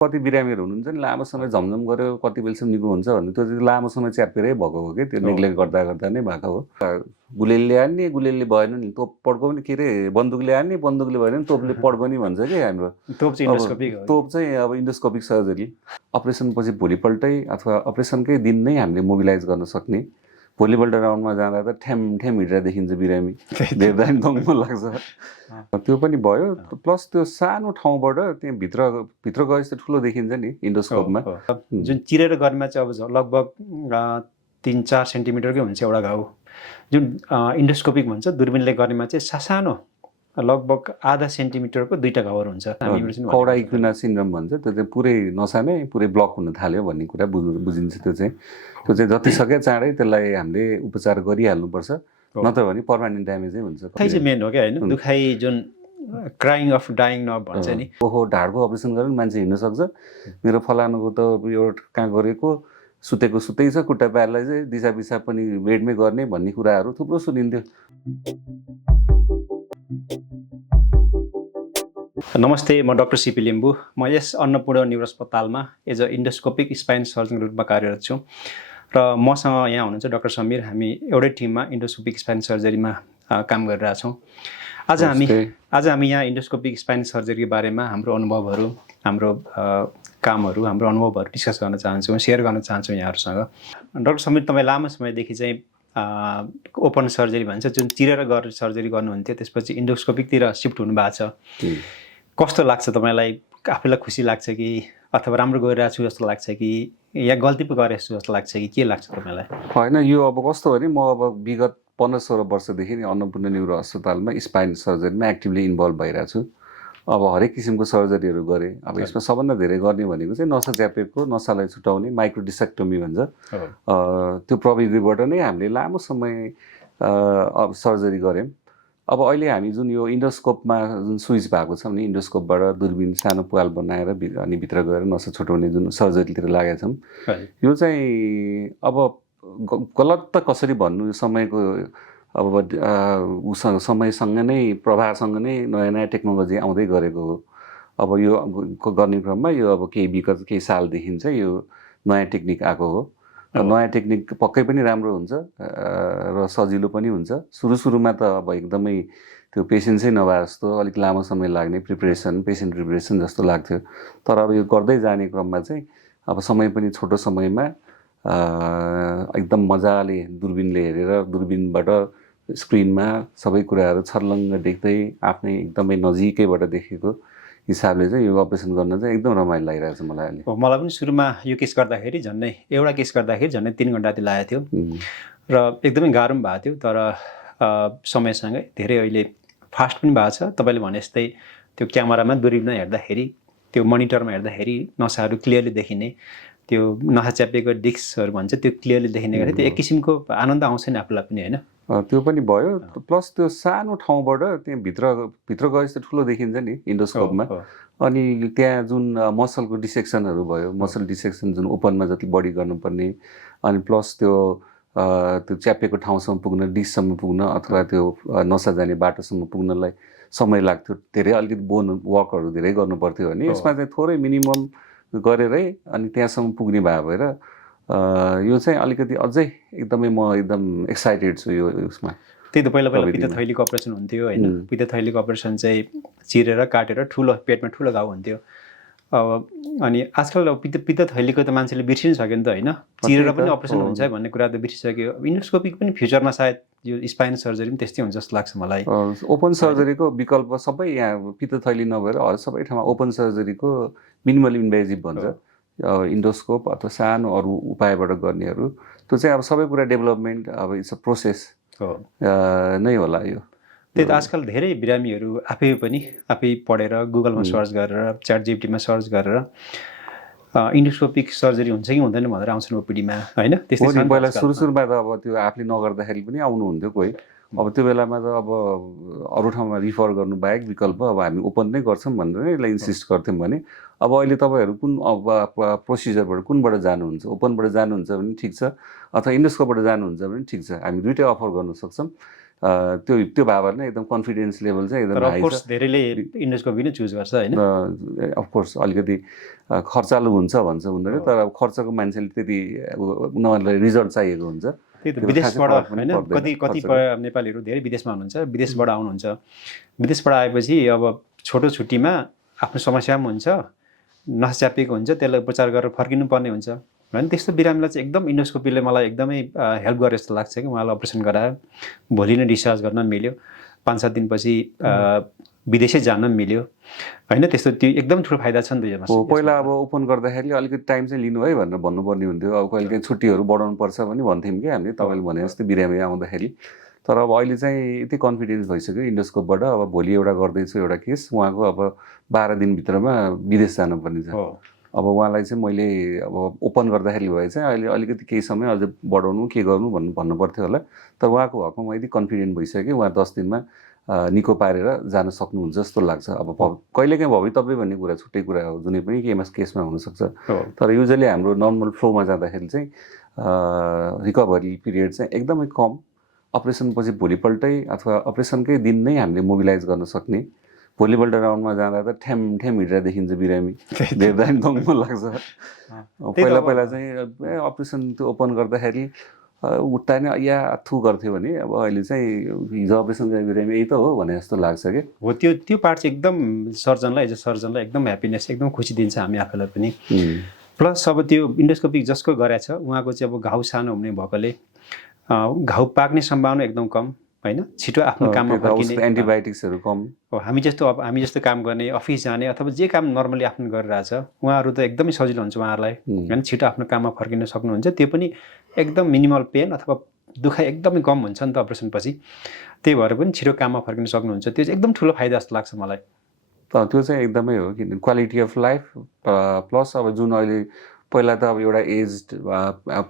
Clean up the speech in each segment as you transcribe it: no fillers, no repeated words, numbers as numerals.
कति बिरामीहरू हुनुहुन्छ नि लामो समय झमझम गऱ्यो कति बेलसम्म निको हुन्छ भने त्यो चाहिँ लामो समय च्यापेरै भएको हो कि त्यो नेग्लेक्ट गर्दा गर्दा नै भएको हो। गुलेलले हान्ने गुलेलले भएन नि तोप पड्काउने के अरे बन्दुकले हान्ने बन्दुकले भएन नि तोपले पड्काउने भन्छ कि हाम्रो तोप चाहिँ अब इन्डोस्कोपिक सर्जरी अपरेसन पछि भोलिपल्टै अथवा अपरेसनकै दिन नै हामीले मोबिलाइज गर्न सक्ने। भोलिपल्ट राउन्डमा जाँदा त ठ्याम ठ्याम हिँडेर देखिन्छ बिरामी देख्दा पनि दङ्ग लाग्छ। त्यो पनि भयो प्लस त्यो सानो ठाउँबाट त्यहाँ भित्र गएपछि त ठुलो देखिन्छ नि इन्डोस्कोपमा। जुन चिरेर गर्नेमा चाहिँ अब लगभग 3-4 सेन्टिमिटरकै हुन्छ एउटा घाउ। जुन इन्डोस्कोपिक भन्छ दूरबीनले गर्नेमा चाहिँ सानो लगभग आधा सेन्टिमिटरको 2टा घाउहरू हुन्छ। कौडा इक्विना सिन्ड्रोम भन्छ त्यो चाहिँ पुरै नसा नै पुरै ब्लक हुन थाल्यो भन्ने कुरा बुझिन्छ। त्यो चाहिँ जतिसके चाँडै त्यसलाई हामीले उपचार गरिहाल्नुपर्छ नत्र भने पर्मानेन्ट ड्यामेजै हुन्छ। दुखाइ चाहिँ मेन हो क्या होइन, दुखाइ जुन क्राइङ अफ डाइङ नर्भ भन्छ नि। ओहो ढाडको अपरेसन गरेर मान्छे हिँड्न सक्छ, मेरो फलानुको त यो कहाँ गरेको सुतेको सुतै छ, खुट्टा प्यारलाई चाहिँ दिशा पिसाब पनि बेडमै गर्ने भन्ने कुराहरू थुप्रो सुनिन्थ्यो। नमस्ते, म डाक्टर सिपी लिम्बू। म यस अन्नपूर्ण न्युरो अस्पतालमा एज अ इन्डोस्कोपिक स्पाइन सर्जन रूपमा कार्यरत छु र मसँग यहाँ हुनुहुन्छ डाक्टर समीर। हामी एउटै टिममा इन्डोस्कोपिक स्पाइन सर्जरीमा काम गरिरहेछौँ। आज हामी यहाँ इन्डोस्कोपिक स्पाइन सर्जरीको बारेमा हाम्रो अनुभवहरू, हाम्रो कामहरू, हाम्रो अनुभवहरू डिस्कस गर्न चाहन्छौँ, सेयर गर्न चाहन्छौँ यहाँहरूसँग। डाक्टर समीर, तपाईँ लामो समयदेखि चाहिँ ओपन सर्जरी भन्छ जुन चिरेर सर्जरी गर्नुहुन्थ्यो, त्यसपछि इन्डोस्कोपिकतिर सिफ्ट हुनुभएको छ। कस्तो लाग्छ तपाईँलाई? आफूलाई खुसी लाग्छ कि अथवा राम्रो गरिरहेको छु जस्तो लाग्छ कि या गल्ती पो गरेको छु जस्तो लाग्छ कि के लाग्छ तपाईँलाई? होइन, यो अब कस्तो भने म अब विगत 15-16 वर्षदेखि अन्नपूर्ण न्युरो अस्पतालमा स्पाइन सर्जरीमा एक्टिभली इन्भल्भ भइरहेको छु। अब हरेक किसिमको सर्जरीहरू गरेँ। अब यसमा सबभन्दा धेरै गर्ने भनेको चाहिँ नसा च्यापेको नसालाई छुटाउने माइक्रोडिसेक्टोमी भन्छ। त्यो प्रविधिबाट नै हामीले लामो समय अब सर्जरी गऱ्यौँ। अब अहिले हामी जुन यो इन्डोस्कोपमा जुन स्विच भएको छ भने इन्डोस्कोपबाट दूरबीन सानो पाल बनाएर अनि भित्र गएर नसा छुटाउने जुन सर्जरीतिर लागेका छौँ, यो चाहिँ अब गलत त कसरी भन्नु, समयको अब समयसँग नै प्रभावसँग नै नयाँ नयाँ टेक्नोलोजी आउँदै गरेको हो। अब यो गर्ने क्रममा यो अब केही सालदेखि चाहिँ यो नयाँ टेक्निक आएको हो। नयाँ टेक्निक पक्कै पनि राम्रो हुन्छ र सजिलो पनि हुन्छ। सुरुमा त अब एकदमै त्यो पेसेन्सै नभए जस्तो अलिक लामो समय लाग्ने पेसेन्ट प्रिपरेसन जस्तो लाग्थ्यो। तर अब यो गर्दै जाने क्रममा चाहिँ अब समय पनि छोटो समयमा एकदम मजाले दूरबीनले हेरेर दूरबीनबाट स्क्रिनमा सबै कुराहरू छर्लङ्ग देख्दै आफ्नै एकदमै नजिकैबाट देखेको हिसाबले चाहिँ यो अपरेसन गर्न चाहिँ एकदम रमाइलो लागिरहेको छ मलाई अहिले। मलाई पनि सुरुमा यो केस गर्दाखेरि एउटा केस गर्दाखेरि झन्डै 3 घन्टा जति लागेको थियो र एकदमै गाह्रो पनि भएको थियो। तर समयसँगै धेरै अहिले फास्ट पनि भएको छ। तपाईँले भने जस्तै त्यो क्यामेरामा दूरबीनमा हेर्दाखेरि, त्यो मनिटरमा हेर्दाखेरि नसाहरू क्लियरली देखिने, त्यो नसा च्यापेको डिस्कहरू भन्छ त्यो क्लियरली देखिने गरी त्यो एक किसिमको आनन्द आउँछ नि आफूलाई पनि होइन। त्यो पनि भयो प्लस त्यो सानो ठाउँबाट त्यहाँ भित्र गएपछि त ठुलो देखिन्छ नि इन्डोस्कोपमा। अनि त्यहाँ जुन मसलको डिसेक्सनहरू भयो, मसल डिसेक्सन जुन ओपनमा जति बढी गर्नुपर्ने, अनि प्लस त्यो च्यापेको ठाउँसम्म पुग्न, डिससम्म पुग्न अथवा त्यो नसा जाने बाटोसम्म पुग्नलाई समय लाग्थ्यो। धेरै अलिकति बोन वर्कहरू धेरै गर्नु पर्थ्यो भने यसमा चाहिँ थोरै मिनिमम गरेरै अनि त्यहाँसम्म पुग्ने भएर यो चाहिँ अलिकति अझै एकदमै म एकदम एक्साइटेड छु यो उसमा। त्यही त पहिला पित्त थैलीको अपरेसन हुन्थ्यो होइन। पित्त थैलीको अपरेसन चाहिँ चिरेर काटेर पेटमा ठुलो घाउ हुन्थ्यो। अनि आजकल पित्त थैलीको त मान्छेले बिर्सिनु सक्यो नि त होइन, चिरेर पनि अपरेसन हुन्छ भन्ने कुरा त बिर्सिसक्यो। इन्डोस्कोपिक पनि फ्युचरमा सायद यो स्पाइन सर्जरी पनि त्यस्तै हुन्छ जस्तो लाग्छ मलाई। ओपन सर्जरीको विकल्प सबै यहाँ पित्त थैली नभएर सबै ठाउँमा ओपन सर्जरीको मिनिमल इन्भेजिभ भन्छ इन्डोस्कोप अथवा सानो अरू उपायबाट गर्नेहरू। त्यो चाहिँ अब सबै कुरा डेभलपमेन्ट, अब इट्स अ प्रोसेस नै होला यो। त्यही त आजकल धेरै बिरामीहरू आफै पढेर गुगलमा सर्च गरेर च्याटजिपिटीमा सर्च गरेर इन्डोस्कोपिक सर्जरी हुन्छ कि हुँदैन भनेर आउँछन् ओपिडीमा होइन। त्यस्तै पहिला सुरुमा त अब त्यो आफूले नगर्दाखेरि पनि आउनुहुन्थ्यो कोही। अब त्यो बेलामा त अब अरू ठाउँमा रिफर गर्नु बाहेक विकल्प अब हामी ओपन नै गर्छौँ भनेर नै यसलाई इन्सिस्ट गर्थ्यौँ भने अब अहिले तपाईँहरू कुन अब प्रोसिजरबाट कुनबाट जानुहुन्छ, ओपनबाट जानुहुन्छ भने ठिक छ अथवा इन्डोस्कोपबाट जानुहुन्छ भने ठिक छ, हामी दुइटै अफर गर्न सक्छौँ। त्यो भएर नै एकदम कन्फिडेन्स लेभल चाहिँ एकदम हाई अफकोर्स छ धेरैले इन्डोस्कोपी नै चुज गर्छ होइन र अफकोर्स अलिकति खर्चालु हुन्छ भन्छ उनीहरूले तर अब खर्चको मान्छेले त्यति उनीहरूलाई रिजल्ट चाहिएको हुन्छ त्यही त त्यो विदेशबाट खासै फरक पनि होइन पर्दैन कतिपय नेपालीहरू धेरै विदेशमा हुनुहुन्छ विदेशबाट आउनुहुन्छ विदेशबाट आएपछि अब छोटो छुट्टीमा आफ्नो समस्या पनि हुन्छ नसा च्यापिएको हुन्छ त्यसलाई उपचार गरेर फर्किनु पर्ने हुन्छ होइन त्यस्तो बिरामीलाई चाहिँ एकदम इन्डोस्कोपीले मलाई एकदमै हेल्प गरे जस्तो लाग्छ कि उहाँलाई अपरेसन गरायो भोलि नै डिस्चार्ज गर्न मिल्यो 5-7 दिनपछि विदेशै जान मिल्यो होइन त्यस्तो त्यो एकदम ठुलो फाइदा छ नि त यसमा पहिला अब ओपन गर्दाखेरि अलिकति टाइम चाहिँ लिनु है भनेर भन्नुपर्ने हुन्थ्यो अब कहिले काहीँ छुट्टीहरू बढाउनु पर्छ पनि भन्थ्यौँ कि हामीले तपाईँले भने जस्तै बिरामी आउँदाखेरि तर अब अहिले चाहिँ यति कन्फिडेन्स भइसक्यो इन्डोस्कोपबाट अब भोलि एउटा गर्दैछु एउटा केस उहाँको अब 12 दिनभित्रमा विदेश जानुपर्ने छ अब उहाँलाई चाहिँ मैले अब ओपन गर्दाखेरि भए चाहिँ अहिले अलिकति केही समय अझै बढाउनु के गर्नु भन्नु पर्थ्यो होला तर उहाँको हकमा म यति कन्फिडेन्ट भइसक्यो उहाँ 10 दिनमा निको पारेर जान सक्नुहुन्छ जस्तो लाग्छ अब कहिलेकाहीँ भवितव्य भन्ने कुरा छुट्टै कुरा हो जुनै पनि केसमा हुनसक्छ तर युजली हाम्रो नर्मल फ्लोमा जाँदाखेरि चाहिँ रिकभरी पिरियड चाहिँ एकदमै कम अपरेसनपछि भोलिपल्टै अथवा अपरेसनकै दिन नै हामीले मोबिलाइज गर्न सक्ने भोलिपल्ट राउन्डमा जाँदा त ठ्याम हिँडेर देखिन्छ बिरामी देख्दा पनि दङ्ग लाग्छ पहिला चाहिँ अपरेसन त्यो ओपन गर्दाखेरि उठ्दा नै या थु गर्थ्यो भने अब अहिले चाहिँ हिजो अपरेसन गर्ने बिरामी यही त हो भने जस्तो लाग्छ कि हो त्यो पार्ट चाहिँ एकदम सर्जनलाई एकदम ह्याप्पिनेस एकदम खुसी दिन्छ हामी आफैलाई पनि प्लस अब त्यो इन्डोस्कोपी जसको गरेछ उहाँको चाहिँ अब घाउ सानो हुने भएकोले घाउ पाक्ने सम्भावना एकदम कम होइन छिटो आफ्नो काममा फर्किने एन्टिबायोटिक्सहरू कम हामी जस्तो काम गर्ने अफिस जाने अथवा जे काम नर्मली आफ्नो गरिरहेछ उहाँहरू त एकदमै सजिलो हुन्छ उहाँहरूलाई होइन छिटो आफ्नो काममा फर्किन सक्नुहुन्छ त्यो पनि एकदम मिनिमल पेन अथवा दुखाइ एकदमै कम हुन्छ नि त अपरेसनपछि त्यही भएर पनि छिटो काममा फर्किन सक्नुहुन्छ त्यो चाहिँ एकदम ठुलो फाइदा जस्तो लाग्छ मलाई त्यो चाहिँ एकदमै हो किन क्वालिटी अफ लाइफ प्लस अब जुन अहिले पहिला त अब एउटा एज्ड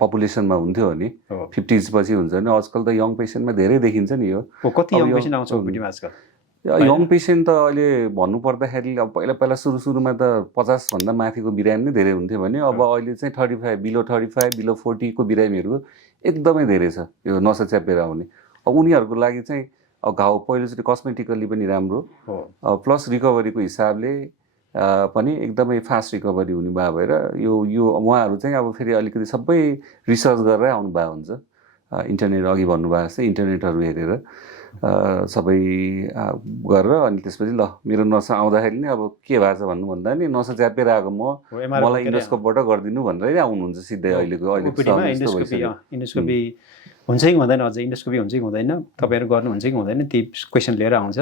पपुलेसनमा हुन्थ्यो भने 50s पछि हुन्छ नि आजकल त यङ पेसेन्टमा धेरै देखिन्छ नि यो कति यङ पेसेन्ट आउँछ ओपिडीमा आजकल यङ पेसेन्ट त अहिले भन्नुपर्दाखेरि अब पहिला सुरुमा त 50 भन्दा माथिको बिरामी नै धेरै हुन्थ्यो भने अब अहिले चाहिँ 35 बिलो 40 को बिरामीहरू एकदमै धेरै छ यो नसा च्यापेर आउने अब उनीहरूको लागि चाहिँ अब घाउ पहिलोचोटि कस्मेटिकल्ली पनि राम्रो प्लस रिकभरीको हिसाबले पनि एकदमै फास्ट रिकभरी हुने भएर यो उहाँहरू चाहिँ अब फेरि अलिकति सबै रिसर्च गरेर आउनु भएको हुन्छ इन्टरनेट अघि भन्नुभएको जस्तै इन्टरनेटहरू हेरेर सबै गरेर अनि त्यसपछि ल मेरो नसा आउँदाखेरि नै अब के भएको छ भन्नुभन्दा नि नसा च्यापेर आएको मलाई इन्डोस्कोपबाट गरिदिनु भनेर आउनुहुन्छ सिधै इन्डोस्कोपी हुन्छ कि हुँदैन अझै इन्डोस्कोपी हुन्छ कि हुँदैन तपाईँहरू गर्नुहुन्छ कि हुँदैन त्यही क्वेसन लिएर आउँछ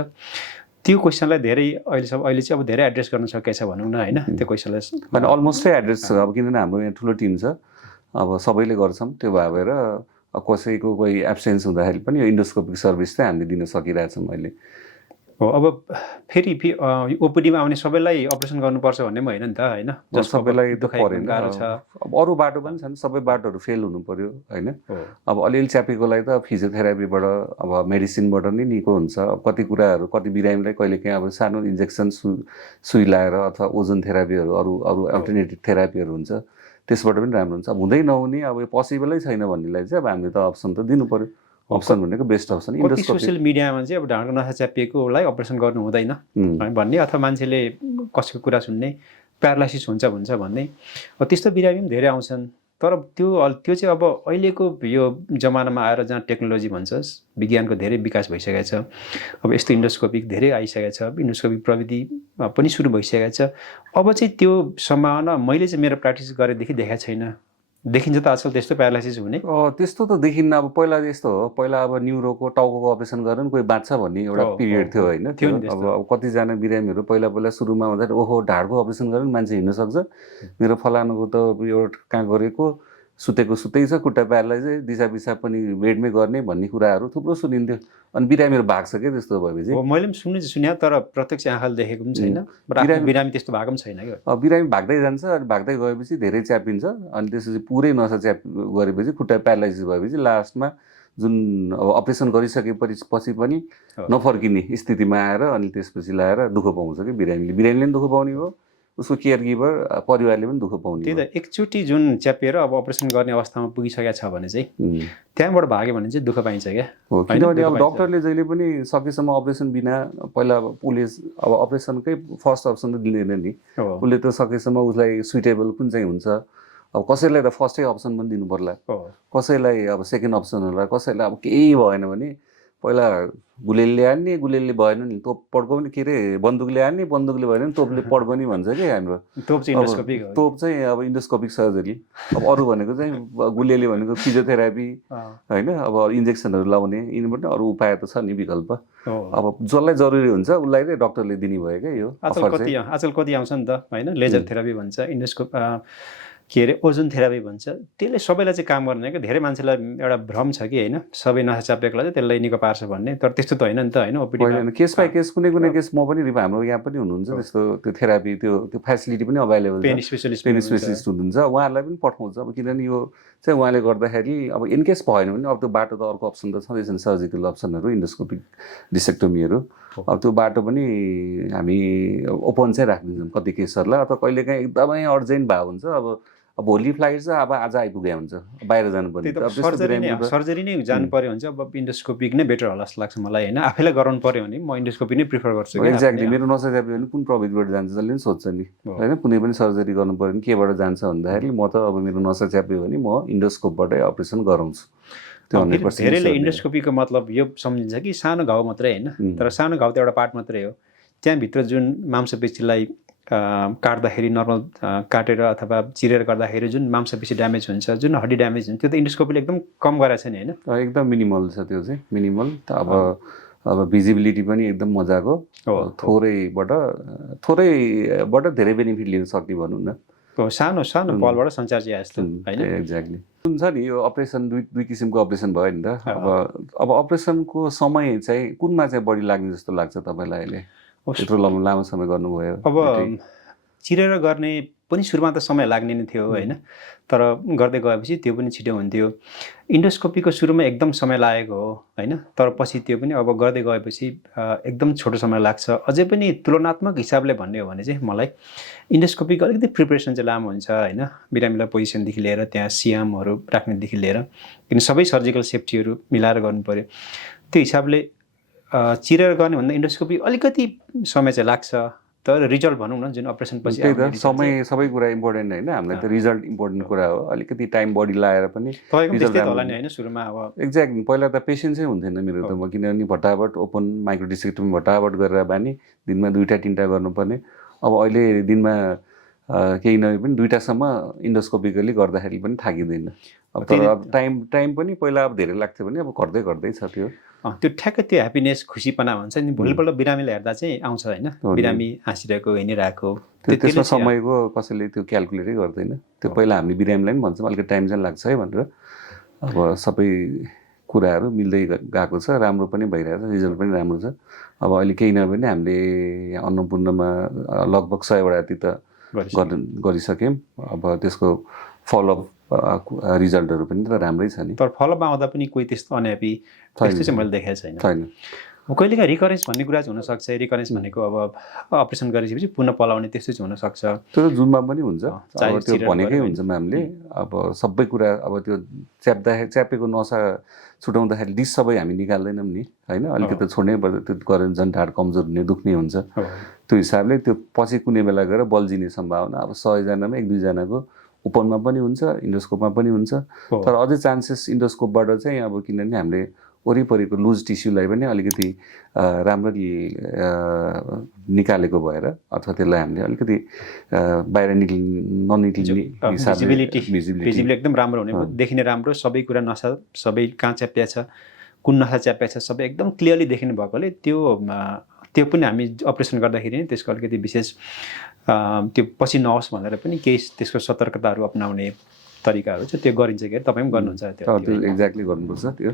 त्यो क्वेसनलाई धेरै अहिले चाहिँ अब धेरै एड्रेस गर्न सकेको छ भनौँ न होइन त्यो क्वेसनलाई अलमोस्टै एड्रेस छ अब किनभने हाम्रो यहाँ ठुलो टिम छ अब सबैले गर्छौँ त्यो भएर कसैको कोही एब्सेन्स हुँदाखेरि पनि यो इन्डोस्कोपिक सर्भिस चाहिँ हामीले दिन सकिरहेछौँ अहिले हो अब फेरि ओपिडीमा आउने सबैलाई अपरेसन गर्नुपर्छ भन्ने पनि होइन नि त होइन सबैलाई त परेन गाह्रो छ अब अरू बाटो पनि छन् सबै बाटोहरू फेल हुनु पर्यो होइन अब अलिअलि च्यापेकोलाई त फिजियोथेरापीबाट अब मेडिसिनबाट नै निको हुन्छ अब कति कुराहरू कति बिरामीलाई कहिलेकाहीँ अब सानो इन्जेक्सन सुई लाएर अथवा ओजन थेरापीहरू अरू अल्टरनेटिभ थेरापीहरू हुन्छ त्यसबाट पनि राम्रो हुन्छ अब हुँदै नहुने अब यो पोसिबलै छैन भन्नेलाई चाहिँ अब हामीले त अप्सन त दिनु पर्यो अप्सन भनेको बेस्ट अप्सन इन्डोस्कोपी सोसियल मिडियामा चाहिँ अब ढाडको नसा च्यापिएकोलाई अपरेसन गर्नु हुँदैन भन्ने अथवा मान्छेले कसैको कुरा सुन्ने प्यारालाइसिस हुन्छ भन्ने त्यस्तो बिरामी पनि धेरै आउँछन् तर त्यो चाहिँ अब अहिलेको यो जमानामा आएर जहाँ टेक्नोलोजी भन्छस् विज्ञानको धेरै विकास भइसकेको छ अब यस्तो इन्डोस्कोपिक धेरै आइसकेको छ इन्डोस्कोपिक प्रविधि पनि सुरु भइसकेको छ अब चाहिँ त्यो सम्भावना मैले चाहिँ मेरो प्र्याक्टिस गरेदेखि देखाएको छैन देखिन्छ त आजकल त्यस्तो प्यारालाइसिस हुने त्यस्तो त देखिन्न अब पहिला यस्तो हो पहिला अब न्युरोको टाउको अपरेसन गरेर कोही बाँच्छ भन्ने एउटा पिरियड थियो होइन त्यो अब कतिजना बिरामीहरू पहिला सुरुमा हुँदाखेरि ओहो ढाडको अपरेसन गरेर मान्छे हिँड्न सक्छ मेरो फलानुको त यो कहाँ गरेको सुतेको सुतै छ खुट्टा प्यारालाइज दिशा पिसाब पनि बेडमै गर्ने भन्ने कुराहरू थुप्रो सुनिन्थ्यो अनि बिरामीहरू भाग्छ क्या त्यस्तो भएपछि मैले पनि सुने तर प्रत्यक्ष आँखाले देखेको पनि छैन बिरामी त्यस्तो भएको पनि छैन क्या बिरामी भाग्दै जान्छ अनि भाग्दै गएपछि धेरै च्यापिन्छ अनि त्यसपछि पुरै नसा च्याप गरेपछि खुट्टा प्यारालाइसिस भएपछि लास्टमा जुन अब अपरेसन गरिसकेपछि पनि नफर्किने स्थितिमा आएर अनि त्यसपछि लाएर दुःख पाउँछ कि बिरामीले पनि दुःख पाउने हो उसको केयर गिभर परिवारले पनि दुःख पाउने त्यही त एकचोटि जुन च्यापिएर अब अपरेसन गर्ने अवस्थामा पुगिसकेको छ भने चाहिँ भयो। त्यहाँबाट भाग्यो भने चाहिँ दुःख पाइन्छ क्या। हो, किनभने अब डक्टरले जहिले पनि सकेसम्म अपरेसन बिना पहिला उसले अब अपरेसनकै फर्स्ट अप्सन त दिँदैन नि। हो उसले त सकेसम्म उसलाई सुइटेबल कुन चाहिँ हुन्छ, अब कसैलाई त फर्स्टै अप्सन पनि दिनु पर्ला, हो कसैलाई अब सेकेन्ड अप्सन होला, कसैलाई अब केही भएन भने पहिला गुलेलले हान्ने, गुलेलले भएन नि तोप पड्काउने, के अरे बन्दुकले हान्ने, बन्दुकले भएन नि तोपले पड्काउने भन्छ कि हाम्रो। तोप चाहिँ इन्डोस्कोपिक हो। तोप चाहिँ अब इन्डोस्कोपिक सर्जरी। अब अरू भनेको चाहिँ गुलेली भनेको फिजियोथेरापी होइन, अब इन्जेक्सनहरू लगाउने, यिनीबाट अरू उपाय त छ नि विकल्प। अब जसलाई जरुरी हुन्छ उसलाई चाहिँ डक्टरले दिने भयो क्या यो। आजकल कति आउँछ नि त होइन, लेजर थेरापी भन्छ, इन्डोस्कोप के अरे ओजोन थेरापी भन्छ, त्यसले सबैलाई चाहिँ काम गर्ने क्या। धेरै मान्छेलाई एउटा भ्रम छ कि होइन सबै नसा च्यापेकोलाई चाहिँ त्यसलाई निको पार्छ भन्ने, तर त्यस्तो त होइन नि त होइन। होइन, केस बाई केस कुनै केस म पनि हाम्रो यहाँ पनि हुनुहुन्छ त्यस्तो, त्यो थेरापी त्यो फेसिलिटी पनि अभाइलेबल छ। पेन स्पेसलिस्ट हुनुहुन्छ, उहाँहरूलाई पनि पठाउँछ। अब किनभने यो चाहिँ उहाँले गर्दाखेरि अब इनकेस भएन भने अब त्यो बाटो त अर्को अप्सन त छँदैछ नि, सर्जिकल अप्सनहरू, इन्डोस्कोपिक डिसेक्टोमीहरू। अब त्यो बाटो पनि हामी ओपन चाहिँ राखिदिन्छौँ कति केसहरूलाई। अथवा कहिलेकाहीँ एकदमै अर्जेन्ट भएको हुन्छ, अब भोलि फ्लाइट चाहिँ अब आज आइपुगे हुन्छ, बाहिर जानुपर्ने, सर्जरी नै जानु पर्यो भने चाहिँ अब इन्डोस्कोपिक नै बेटर होला जस्तो लाग्छ मलाई होइन। आफैलाई गराउनु पर्यो भने म इन्डोस्कोपी नै प्रिफर गर्छु। एक्ज्याक्टली, मेरो नसा च्याप्यो भने कुन प्रविधिबाट जान्छ जसले पनि सोध्छ नि होइन, कुनै पनि सर्जरी गर्नु पर्यो भने केबाट जान्छ भन्दाखेरि म त अब मेरो नसा च्याप्यो भने म इन्डोस्कोपबाटै अपरेसन गराउँछु। त्यो 100% धेरैले इन्डोस्कोपीको मतलब यो सम्झिन्छ कि सानो घाउ मात्रै होइन, तर सानो घाउ त एउटा पार्ट मात्रै हो। त्यहाँभित्र जुन मांसपेशीलाई काट्दाखेरि, नर्मल काटेर अथवा चिरेर गर्दाखेरि जुन मांसपेशी ड्यामेज हुन्छ, जुन हड्डी ड्यामेज हुन्छ, त्यो त इन्डोस्कोपीले एकदम कम गराएको छ नि होइन। एकदम मिनिमल छ त्यो चाहिँ, मिनिमल त। अब भिजिबिलिटी पनि एकदम मजाको, थोरैबाट धेरै बेनिफिट लिन सक्ने भनौँ न। सानो बलबाट सञ्चार चाहिँ जस्तो होइन। एक्ज्याक्टली हुन्छ नि, यो अपरेसन दुई किसिमको अपरेसन भयो नि त। अब अपरेसनको समय चाहिँ कुनमा चाहिँ बढी लाग्ने जस्तो लाग्छ तपाईँलाई अहिले, यत्रो लामो समय गर्नुभयो? अब चिरेर गर्ने पनि सुरुमा त समय लाग्ने नै थियो होइन, तर गर्दै गएपछि त्यो पनि छिटो हुन्थ्यो। इन्डोस्कोपीको सुरुमा एकदम समय लागेको हो होइन, तर पछि त्यो पनि अब गर्दै गएपछि एकदम छोटो समय लाग्छ। अझै पनि तुलनात्मक हिसाबले भन्ने हो भने चाहिँ मलाई इन्डोस्कोपीको अलिकति प्रिपरेसन चाहिँ लामो हुन्छ होइन, बिरामीलाई पोजिसनदेखि लिएर त्यहाँ सिएमहरू राख्नेदेखि लिएर, किन सबै सर्जिकल सेफ्टीहरू मिलाएर गर्नु पऱ्यो। त्यो हिसाबले चिरेर गर्ने भन्दा इन्डोस्कोपी अलिकति समय चाहिँ लाग्छ, तर रिजल्ट भनौँ न जुन अपरेसन पछि समय सबै कुरा इम्पोर्टेन्ट होइन, हामीलाई त रिजल्ट इम्पोर्टेन्ट कुरा हो। अलिकति टाइम बढी लगाएर पनि होला नि होइन सुरुमा। अब एक्ज्याक्टली पहिला त पेसेन्सै हुन्थेन मेरो त, म किनभने भटाभट ओपन माइक्रोडिसेक्टोमी भटाभट गरेर बानी दिनमा 2-3टा गर्नुपर्ने। अब अहिले दिनमा केही नभए पनि 2टासम्म इन्डोस्कोपिकली गर्दाखेरि पनि थाकिँदैन। अब तर अब टाइम पनि पहिला अब धेरै लाग्थ्यो भने अब घट्दै छ त्यो ठ्याक्कै त्यो ह्याप्पिनेस खुसीपना भन्छ नि, भोलिपल्ट बिरामीलाई हेर्दा चाहिँ आउँछ होइन, बिरामी हाँसिरहेको हिँडिरहेको। त्यसमा समयको कसैले त्यो क्यालकुलेटै गर्दैन। त्यो पहिला हामी बिरामीलाई पनि भन्छौँ अलिकति टाइम चाहिँ लाग्छ है भनेर। अब सबै कुराहरू मिल्दै गएको छ, राम्रो पनि भइरहेको छ, रिजल्ट पनि राम्रो छ। अब अहिले केही नभए पनि हामीले अन्नपूर्णमा लगभग 100वटा जति त गरिसक्यौँ। अब त्यसको फलोअप रिजल्टहरू पनि त राम्रै छ नि, तर फलोअपमा आउँदा पनि कोही त्यस्तो अनह्याप्पी त्यस्तो चाहिँ मैले देखेको छैन। कहिलेकाहीँ रिकरेन्स भन्ने कुरा चाहिँ हुनसक्छ। रिकरेन्स भनेको अब अपरेसन गरिसकेपछि पुनः पलाउने त्यस्तो चाहिँ हुनसक्छ। त्यो जुनमा पनि हुन्छ, अब त्यो भनेकै हुन्छ म्यामले। अब सबै कुरा अब त्यो च्यापेको नसा छुटाउँदाखेरि डिस सबै हामी निकाल्दैनौँ नि होइन, अलिकति छोड्नै पर्छ। त्यो गरेर झन् ढाड कमजोर हुने, दुख्ने हुन्छ। त्यो हिसाबले त्यो पछि कुनै बेला गएर बल्झिने सम्भावना अब 100जनामा 1-2जनाको ओपनमा पनि हुन्छ, इन्डोस्कोपमा पनि हुन्छ। तर अझै चान्सेस इन्डोस्कोपबाट चाहिँ अब किनभने हामीले वरिपरिको लुज टिस्युलाई पनि अलिकति राम्ररी निकालेको भएर अथवा त्यसलाई हामीले अलिकति बाहिर ननिक्लिने हिसाबले भिजिबिलिटी एकदम राम्रो हुने, देखिने राम्रो, सबै कुरा नसा सबै कहाँ च्याप्या छ, कुन नसा च्याप्या छ सबै एकदम क्लियरली देखिने भएकोले त्यो पनि हामी अपरेसन गर्दाखेरि नै त्यसको अलिकति विशेष त्यो पछि नहोस् भनेर पनि केही त्यसको सतर्कताहरू अपनाउने तरिकाहरू छ, त्यो गरिन्छ कि तपाईँ पनि गर्नुहुन्छ त्यो एक्ज्याक्टली गर्नुपर्छ त्यो।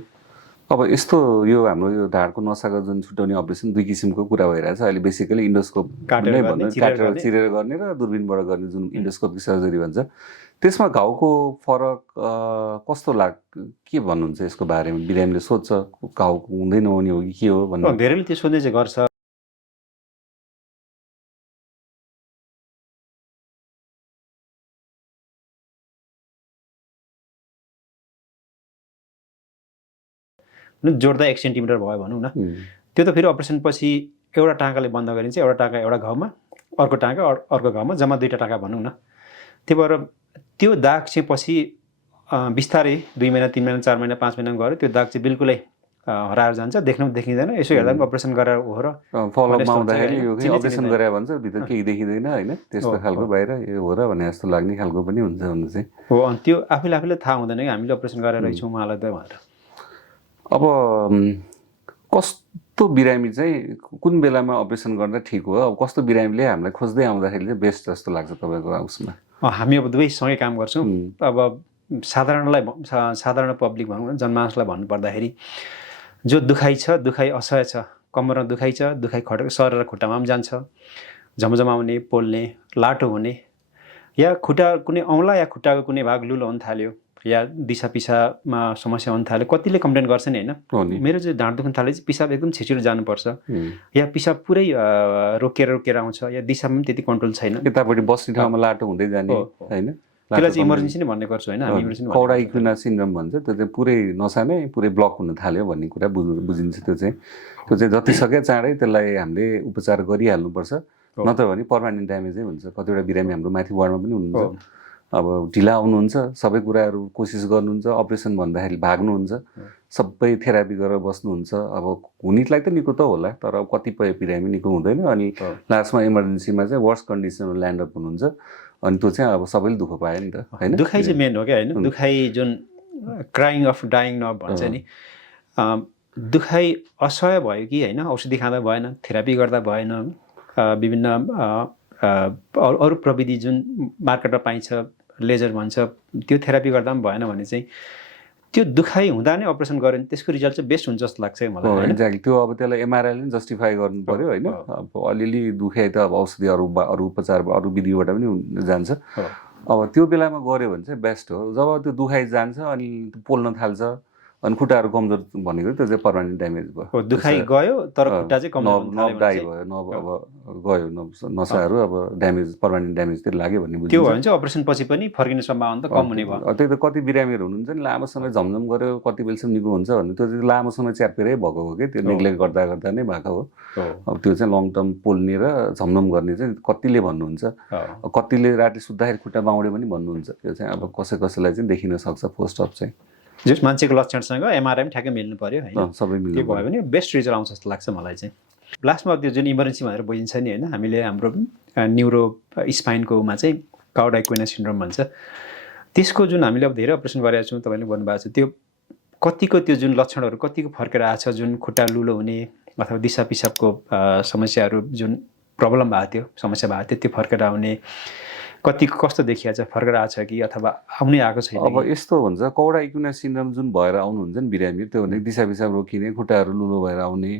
अब यस्तो यो हाम्रो यो ढाडको नसाको जुन छुट्याउने अपरेसन 2 किसिमको कुरा भइरहेछ अहिले। बेसिकली इन्डोस्कोप काटेर चिरेर गर्ने र दूरबीनबाट गर्ने जुन इन्डोस्कोपिक सर्जरी भन्छ, त्यसमा घाउको फरक कस्तो के भन्नुहुन्छ यसको बारेमा? बिरामीले सोध्छ घाउ हुँदै नहुने हो कि के हो भन्नु? धेरैले त्यो सोध्ने चाहिँ गर्छ। जोड्दा 1 सेन्टिमिटर भयो भनौँ न, त्यो त फेरि अपरेसन पछि एउटा टाँकाले बन्द गरिन्छ, एउटा टाँका एउटा घाउमा, अर्को टाँका अर्को घाउमा, जम्मा 2टा टाँका भनौँ न। त्यही भएर त्यो दाग चाहिँ पछि बिस्तारै 2 महिना 3 महिना 4 महिना 5 महिना गएर त्यो दाग चाहिँ बिल्कुलै हराएर जान्छ, देख्न देखिँदैन। यसो हेर्दा पनि अपरेसन गरेर हो र फलोअपमा आउँदाखेरि यो अपरेसन गरे भन्छ भित्र केही देखिँदैन होइन, त्यस्तो खालको बाहिर यो हो र भने जस्तो लाग्ने खालको पनि हुन्छ भन्नु चाहिँ हो। अनि त्यो आफूले थाहा हुँदैन कि हामीले अपरेसन गरेर रहेछौँ उहाँलाई त भनेर। अब कस्तो बिरामी चाहिँ कुन बेलामा अपरेसन गर्दा ठिक हो, अब कस्तो बिरामीले हामीलाई खोज्दै आउँदाखेरि चाहिँ बेस्ट जस्तो लाग्छ तपाईँको उसमा? हामी अब दुवै सँगै काम गर्छौँ। अब साधारण पब्लिक भनौँ न, जनमानसलाई भन्नुपर्दाखेरि जो दुखाइ छ, दुखाइ असह्य छ, कम्मरमा दुखाइ छ, दुखाइ सरेर खुट्टामा पनि जान्छ, झमझमाउने, पोल्ने, लाटो हुने, या खुट्टा कुनै औँला या खुट्टाको कुनै भाग लुलो हुन थाल्यो, या दिसा पिसाबमा समस्या हुन थाल्यो। कतिले कम्प्लेन गर्छ नि होइन, मेरो चाहिँ ढाड दुख्न थाले चाहिँ पिसाब एकदम छिटो जानुपर्छ, या पिसाब पुरै रोकेर आउँछ, या दिशामा पनि त्यति कन्ट्रोल छैन, यतापट्टि बस्ने ठाउँमा लाटो हुँदै जाने होइन, त्यसलाई चाहिँ इमर्जेन्सी नै भन्ने गर्छु होइन हामी। इमर्जेन्सी कौडा इक्विना सिन्ड्रोम भन्छ, त्यो चाहिँ पुरै नसा नै पुरै ब्लक हुन थाल्यो भन्ने कुरा बुझिन्छ। त्यो चाहिँ जति सके चाँडै त्यसलाई हामीले उपचार गरिहाल्नुपर्छ, नत्र भने पर्मानेन्ट ड्यामेजै हुन्छ। कतिवटा बिरामी हाम्रो माथि वार्डमा पनि हुनुहुन्छ, अब ढिला आउनुहुन्छ, सबै कुराहरू कोसिस गर्नुहुन्छ, अपरेसन भन्दाखेरि भाग्नुहुन्छ, सबै थेरापी गरेर बस्नुहुन्छ। अब हुनेलाई त निको त होला, तर कतिपय बिरामी निको हुँदैन, अनि लास्टमा इमर्जेन्सीमा चाहिँ वर्स कन्डिसनमा ल्यान्ड अप हुनुहुन्छ, अनि त्यो चाहिँ अब सबैले दुःख पायो नि त होइन। दुखाइ चाहिँ मेन हो क्या होइन, दुखाइ जुन क्राइङ अफ डाइङ नर्भ भन्छ नि, दुखाइ असह्य भयो कि होइन, औषधि खाँदा भएन, थेरापी गर्दा भएन, विभिन्न अरू प्रविधि जुन मार्केटमा पाइन्छ, लेजर भन्छ, त्यो थेरापी गर्दा पनि भएन भने चाहिँ त्यो दुखाइ हुँदा नै अपरेसन गऱ्यो भने त्यसको रिजल्ट चाहिँ बेस्ट हुन्छ जस्तो लाग्छ मलाई। एक्ज्याक्टली, त्यो अब त्यसलाई एमआरआईले पनि जस्टिफाई गर्नु पऱ्यो होइन। अब अलिअलि दुखाइ त अब औषधि अरू उपचार अरू विधिबाट पनि जान्छ, अब त्यो बेलामा गऱ्यो भने चाहिँ बेस्ट हो। जब त्यो दुखाइ जान्छ अनि पोल्न थाल्छ, अनि खुट्टाहरू कमजोर भनेको त्यो चाहिँ पर्मानेन्ट ड्यामेज भयो। दुखाइ गयो तर खुट्टा चाहिँ कमजोर नर्भ डाइ भयो, नर्भ अब गयो, नसाहरू अब ड्यामेज पर्मानेन्ट ड्यामेजतिर लाग्यो भन्ने बुझ्छ। त्यो भयो भने चाहिँ अपरेसन पछि पनि फर्किने सम्भावना त कम हुने भयो। त्यही त कति बिरामीहरू हुनुहुन्छ नि लामो समय झमझम गऱ्यो, कति बेलसम्म निको हुन्छ भन्ने, त्यो चाहिँ लामो समय च्यापेरै भएको हो कि, त्यो नेग्लेक्ट गर्दा नै भएको हो। अब त्यो चाहिँ लङ टर्म पोल्ने र झमझम गर्ने चाहिँ कतिले भन्नुहुन्छ, कतिले राति सुत्दाखेरि खुट्टा बाउडे पनि भन्नुहुन्छ। त्यो चाहिँ अब कसैलाई चाहिँ देखिन सक्छ पोस्ट अप चाहिँ। जस मान्छेको लक्षणसँग एमआरआई पनि ठ्याक्कै मिल्नु पऱ्यो होइन, सबै मिल्नु त्यो भयो भने बेस्ट रिजल्ट आउँछ जस्तो लाग्छ मलाई चाहिँ। लास्टमा त्यो जुन इमर्जेन्सी भनेर बुझिन्छ नि होइन, हामीले हाम्रो न्युरो स्पाइनकोमा चाहिँ काउडा इक्विना सिन्ड्रोम भन्छ, त्यसको जुन हामीले अब धेरै अपरेसन गरेका छौँ, तपाईँले भन्नुभएको छ, त्यो कतिको त्यो जुन लक्षणहरू कतिको फर्केर आएको छ, जुन खुट्टा लुलो हुने अथवा दिसा पिसाबको समस्याहरू जुन प्रब्लम भएको थियो, समस्या भएको थियो, त्यो फर्केर आउने, कति कस्तो देखिया छ, फर्केर आएको छ कि अथवा आउनै आएको छैन। अब यस्तो हुन्छ, कौडा इक्विना सिन्ड्रोम जुन भएर आउनुहुन्छ नि बिरामी, त्यो भने दिसा पिसाब रोकिने, खुट्टाहरू लुलो भएर आउने,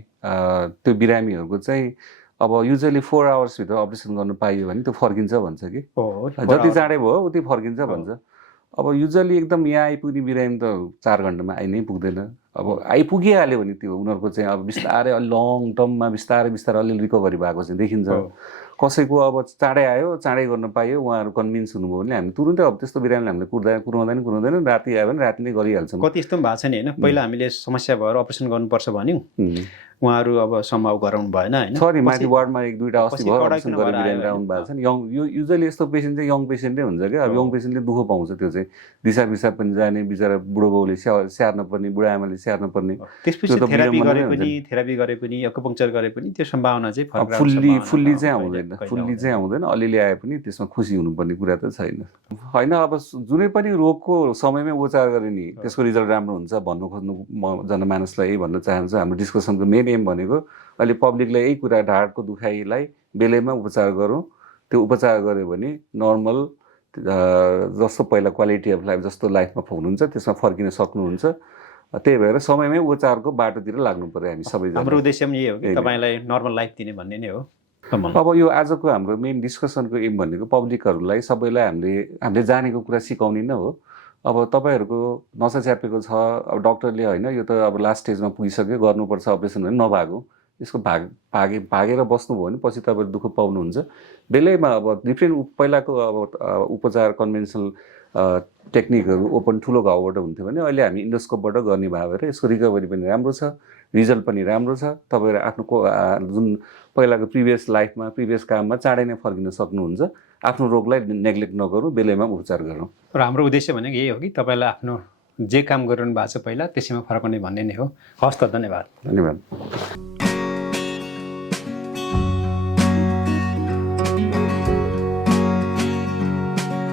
त्यो बिरामीहरूको चाहिँ अब युजली 4 आवर्सभित्र अपरेसन गर्नु पाइयो भने त्यो फर्किन्छ भन्छ कि, जति चाँडै भयो उति फर्किन्छ भन्छ। अब युजली एकदम यहाँ आइपुग्ने बिरामी त 4 घन्टामा आइ नै पुग्दैन। अब आइपुगिहाल्यो भने त्यो उनीहरूको चाहिँ अब बिस्तारै अलि लङ टर्ममा बिस्तारै अलिअलि रिकभरी भएको चाहिँ देखिन्छ। कसैको अब चाँडै आयो, चाँडै गर्न पाइयो, उहाँहरू कन्भिन्स हुनुभयो भने हामी तुरुन्तै अब त्यस्तो बिरामीले हामीले कुराउँदैन, राति आयो भने राति नै गरिहाल्छौँ। कति यस्तो पनि भएको छ नि होइन, पहिला हामीले समस्या भएर अपरेसन गर्नुपर्छ भन्यौँ, उहाँहरू अब सम्भव गराउनु भएन होइन। सरी, माथि वार्डमा 1-2टा अस्ति भयो अपरेसन गरेर बिरामी आउनु भएको छ नि। यो युजली यस्तो पेसेन्ट चाहिँ यङ पेसेन्टै हुन्छ क्या। अब यङ पेसेन्टले दुःख पाउँछ, त्यो चाहिँ दिसा पिसाब पनि जाने, बिचरा बुढो बाउले स्याहार्न पर्ने, बुढाआमाले स्याहार्न पर्ने, त्यसपछि थेरापी गरे पनि एक्युपङ्क्चर गरे पनि त्यो सम्भावना चाहिँ फुल्ली चाहिँ आउँदैन, अलिअलि आए पनि त्यसमा खुसी हुनुपर्ने कुरा त छैन होइन। अब जुनै पनि रोगको समयमै उपचार गरे नि त्यसको रिजल्ट राम्रो हुन्छ भन्नु खोज्नु म जनमानसलाई यही भन्न चाहन्छु। हाम्रो डिस्कसनको मेन एम भनेको अहिले पब्लिकलाई यही कुरा, ढाडको दुखाइलाई बेलैमा उपचार गरौँ। त्यो उपचार गऱ्यो भने नर्मल जस्तो पहिला क्वालिटी अफ लाइफ जस्तो लाइफमा हुनुहुन्छ त्यसमा फर्किन सक्नुहुन्छ। त्यही भएर समयमै उपचारको बाटोतिर लाग्नु पर्यो हामी सबैजना। हाम्रो उद्देश्य पनि यही हो कि तपाईँलाई नर्मल लाइफ दिने भन्ने नै हो। अब यो आजको हाम्रो मेन डिस्कसनको एम भनेको पब्लिकहरूलाई सबैलाई हामीले जानेको कुरा सिकाउने नै हो। अब तपाईँहरूको नसा च्यापेको छ, अब डक्टरले होइन यो त अब लास्ट स्टेजमा पुगिसक्यो गर्नुपर्छ अपरेसन भने नभएको, यसको भागेर बस्नुभयो भने पछि तपाईँले दुःख पाउनुहुन्छ। बेलैमा अब डिफ्रेन्ट पहिलाको अब उपचार कन्भेन्सनल टेक्निकहरू ओपन ठुलो घाउबाट हुन्थ्यो भने अहिले हामी इन्डोस्कोपबाट गर्ने भयो भएर यसको रिकभरी पनि राम्रो छ, रिजल्ट पनि राम्रो छ। तपाईँहरू आफ्नो जुन पहिलाको प्रिभियस लाइफमा प्रिभियस काममा चाँडै नै फर्किन सक्नुहुन्छ। आफ्नो रोगलाई नेग्लेक्ट नगरौँ, बेलैमा उपचार गरौँ। र हाम्रो उद्देश्य भनेको यही हो कि तपाईँलाई आफ्नो जे काम गरिरहनु भएको छ पहिला त्यसैमा फर्काउने भन्ने नै हो। हस् त, धन्यवाद। धन्यवाद।